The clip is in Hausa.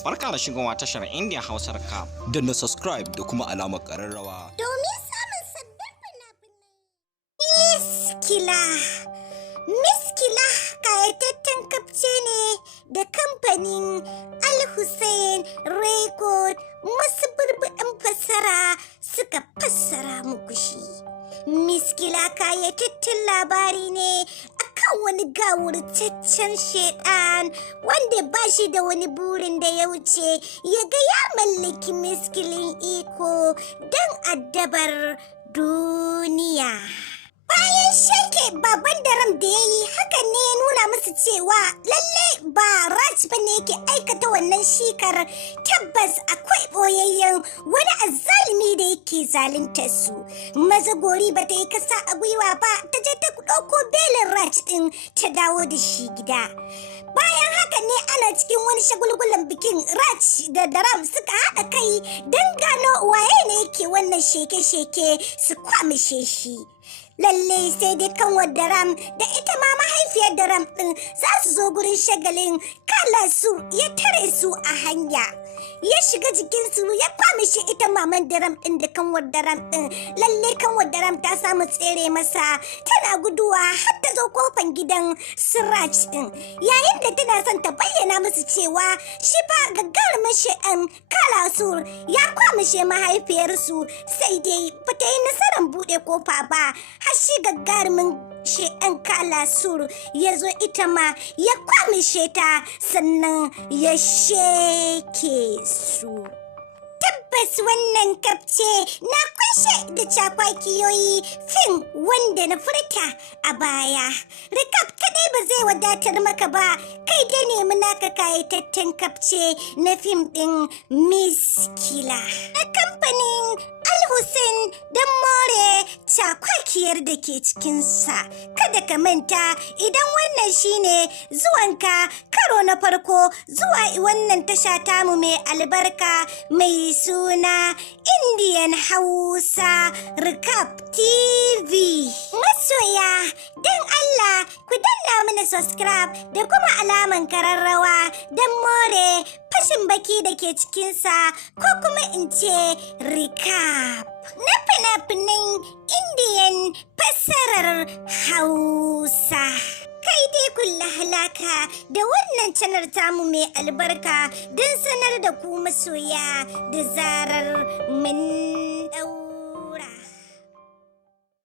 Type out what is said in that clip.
Barka da shigowa tashar India Hausar Cap. Danna subscribe da kuma alamar ƙararrawa. Domin samun sabbin fina-finai. Miskila kayataccen kafce ne da kamfanin Al-Hussein Record masu burbuɗin fassara suka fassara muku shi. Miskila kayataccen labari ne akan wani gawurtaccen shedan wanda ba shi da wani burin da ya wuce ya ga ya mallaki miskilin iko don addabar duniya. Bayan shake baban daram da ya yi hakan ne ya nuna musu cewa lalle ba Raj ba ne yake aikata wannan shikar, tabbas akwai ɓoyayyen wani azzalumi da yake zaluntar su. Mazagori ba ta yi kasa a gwiwa ba, ta je ta ɗauko belin Raj ɗin ta dawo da shi gida. Bayan haka ne ana cikin wani shagulgulan bikin, Raj da Daram suka haɗa kai don gano waye ne yake wannan sheke-sheke su kwamishe shi. Lalle sai dai kanwar Daram da ita ma mahaifiyar Daram ɗin za su zo gurin shagalin, kala su ya tare su a hanya. Ya shiga jikinsu ya kwamishe ita maman Daram ɗin da kanwar Daram ɗin. Lalle kanwar Daram ta samu tsere masa, tana guduwa har ta zo kofan gidan Siraj ɗin. Yayin da tana son ta bayyana musu cewa shi fa gagarumin she'an Kalasur ya kwamishe mahaifiyarsu, sai dai ba ta yi nasarar buɗe kofa ba. Har shi gagarumin she'an Kalasur ya zo ita ma ya kwamishe ta sannan ya sheke su. Tabbas wannan kafce na kunshe da cakwakiyoyi fim wanda na furta a baya. Recap kadai ba zai wadatar maka ba, kai dai nemi naka kayataccen kafce na fim ɗin Miskila na kamfanin Al-Hussein don more cakwakiyar da ke cikinsa. Kada ka manta, idan wannan shine zuwanka karo na farko zuwa wannan tasha tamu mai albarka mai suna Indian Hausa Recap TV. Masoya, don Allah ku danna mana subscribe da kuma alaman kararrawa don more fashin baki da ke cikinsa, ko kuma in ce recap na fina-finan Indian fassarar Hausa. Kai dai kulla halaka da wannan canar tamu mai albarka don sanar da ku masoya da zarar mun